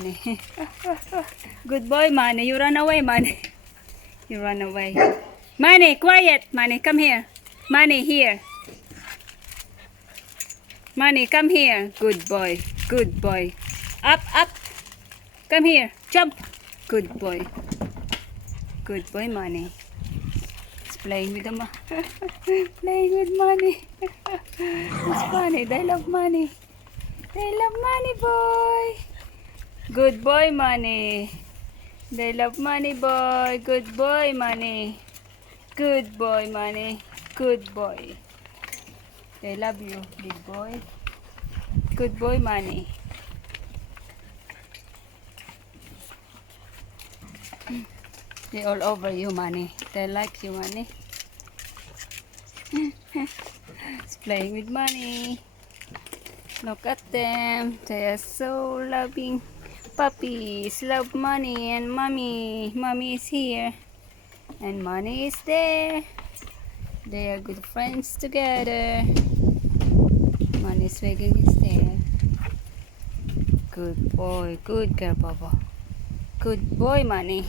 Money. Good boy, Money. You run away, Money. You run away. Money, quiet. Money, come here. Money, here. Money, come here. Good boy. Good boy. Up, up. Come here. Jump. Good boy. Good boy, Money. It's playing with the playing with Money. It's funny. They love Money. They love Money, boy. Good boy, Money. They love Money, boy. Good boy, Money. Good boy, Money. Good boy. They love you, big boy. Good boy, Money. They all over you, Money. They like you, Money. It's playing with Money. Look at them. They are so loving. Puppies love Money and Mommy. Mommy is here. And Money is there. They are good friends together. Money is wagging his tail. Good boy. Good girl, Papa. Good boy, Money.